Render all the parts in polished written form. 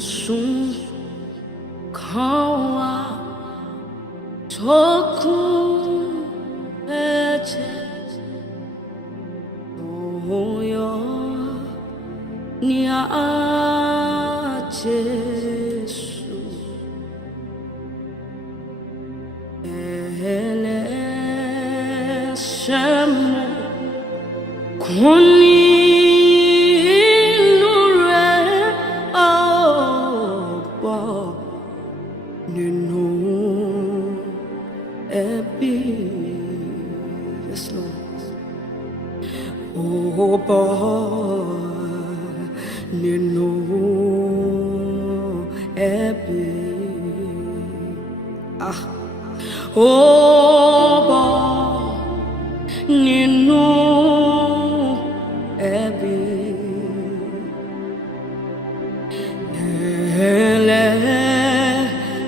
sun kawa toku eche oyo ni a Jesu ele shemu kuni Yes, Lord. Oh, boy, you know, ah, oh, boy, you know, ele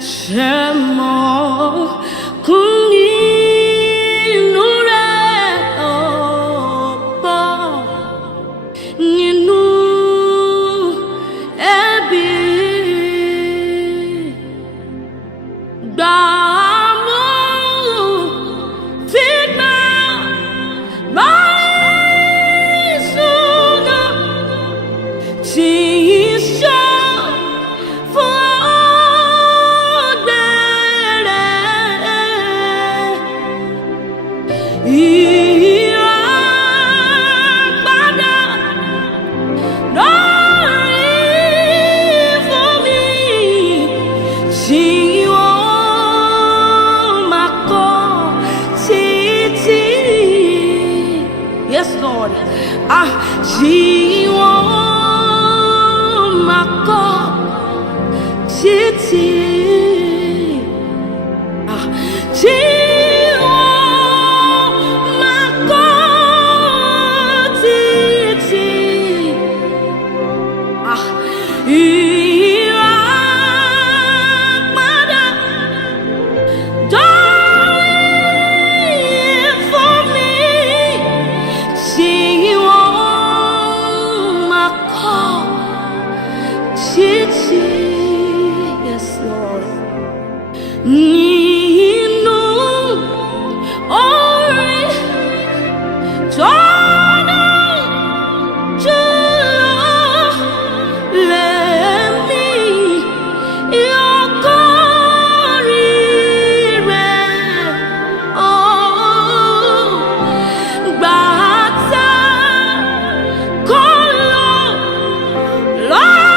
shemo kuni. Yes, Lord. Ah, jiwo mako titi. Ah, jiwo mako titi. Ah, ira pada for me. Yes, Lord. Nino ori tono let me yokori re oh bata kolo Lord.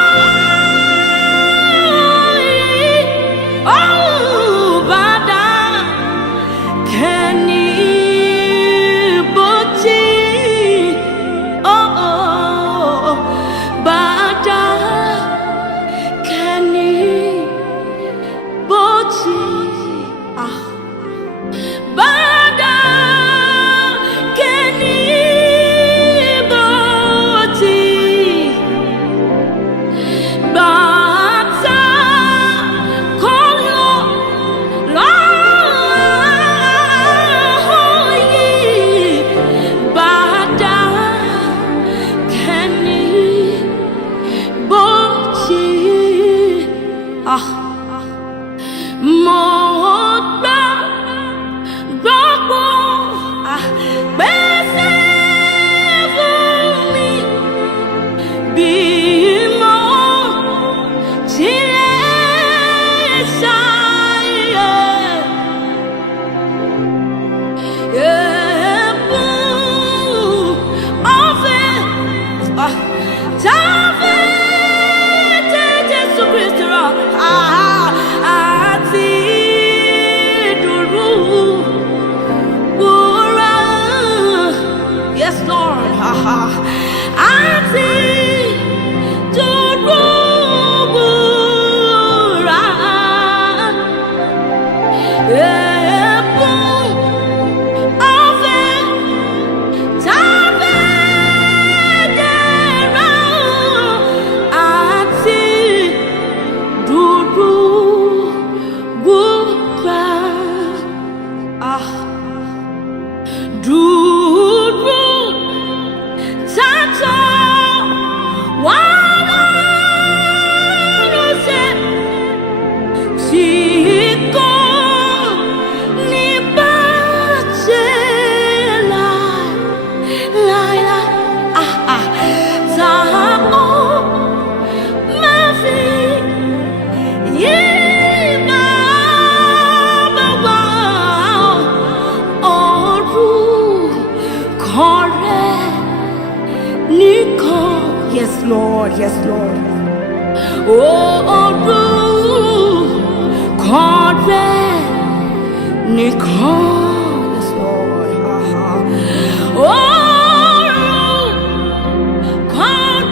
Yes, Lord. Do nìkan. Yes, Lord, yes, Lord. Orúkọ rẹ̀ nìkan. Yes, Lord. Orúkọ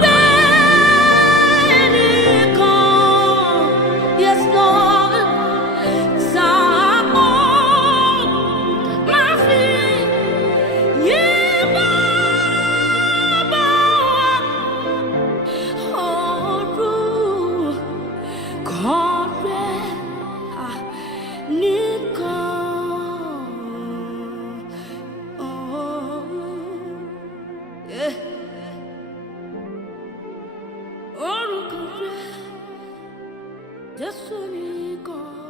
rẹ̀ nìkan. Yes, Lord. Sábò máa fi yí bàbá orúkọ rẹ̀ nìkan. Oh, yeah. Orúkọ rẹ̀ Jésù nìkan.